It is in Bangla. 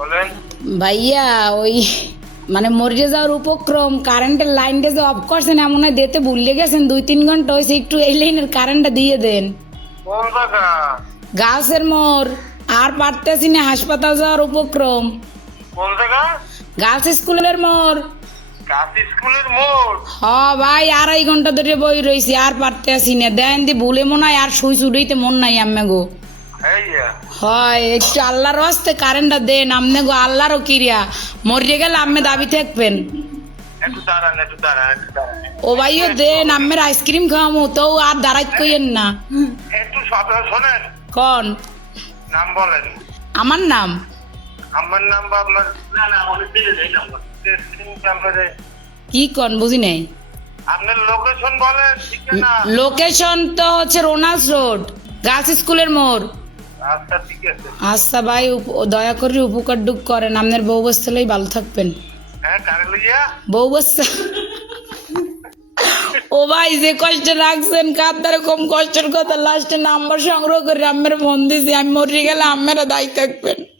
বলেন। ভাইয়া ওই মানে মরে যাওয়ার উপক্রম কারেন্টের লাইনটা যে অফ করছেন এমন হয় দিতে ভুলে গেছেন 2-3 ঘন্টা হয়েছে একটু এই লাইনের কারেন্টটা দিয়ে দেন কোন জায়গা? গাছের মোড় আর পারতেছি না হাসপাতাল যাওয়ার উপক্রম কোন জায়গা? গার্লস স্কুলের মোড় কাশি স্কুলের মোড়। হ ভাই 2.5 ঘন্টা ধরে বই রয়েছি আর পারতেছি না দেন দি ভুলে মনে হয় আর শুই ছুটাইতে মন নাই আম্মে গো হ্যাঁ, হয় একটু আল্লাহর হস্তে কারেন্টটা দেন আমনে গো আল্লাহরও কিরিয়া মরে গেলে আম্মে দাবি থাকবেন একটু দাঁড়ান, একটু দাঁড়ান, একটু দাঁড়ান। ও ভাইও দেন আম্মের আইসক্রিম খাওয়ামু তো আর দাঁড়াই কইেন না একটু শোনেন, কন নাম বলেন। আমার নাম আমার নাম বা আপনার? না না, আমি দিয়ে দেই নাম্বার। আপনারে কি কন বুঝি নাই আপনার লোকেশন বলেন, ঠিকানা। লোকেশন তো হচ্ছে রোনাল্ডস রোড গার্লস স্কুলের মোড় আচ্ছা, ঠিক আছে। আচ্ছা ভাই দয়া করে উপকার ডুক করেন আপনার বউ বস্তালেই ভালো থাকবেন হ্যাঁ, কারে লইয়া? বউ বস্তা ও ভাই যে কষ্ট রাখছেন কার দ্বারা কম কষ্টের কথা লাস্টে নাম্বার সংগ্রহ করে আম্মের ফোন দিছি আমি মরে গেলে আম্মেরা দায়ী থাকবেন